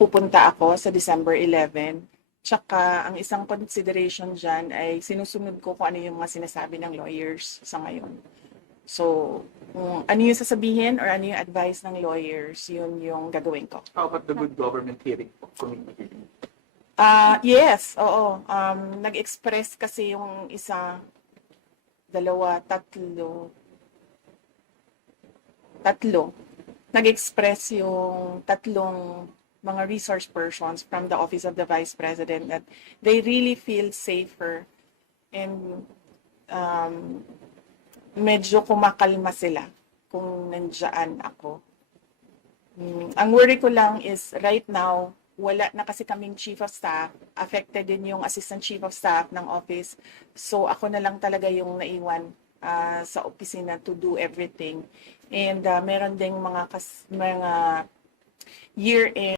pupunta ako sa December 11. Tsaka ang isang consideration dyan ay sinusunod ko kung ano yung mga sinasabi ng lawyers sa ngayon. So, kung ano yung sasabihin or ano yung advice ng lawyers, yun yung gagawin ko. How about the good government hearing po, committee? Ah, yes, oo. Um, nag-express kasi yung isa, dalawa, tatlo, tatlo. Nag-express yung tatlong mga resource persons from the Office of the Vice President that they really feel safer and um, medyo kumakalma sila kung nandyan ako. Mm, ang worry ko lang is right now, wala na kasi kaming chief of staff, affected din yung assistant chief of staff ng office. So ako na lang talaga yung naiwan ah, sa opisina to do everything. And ah, meron ding mga kas- mga year-end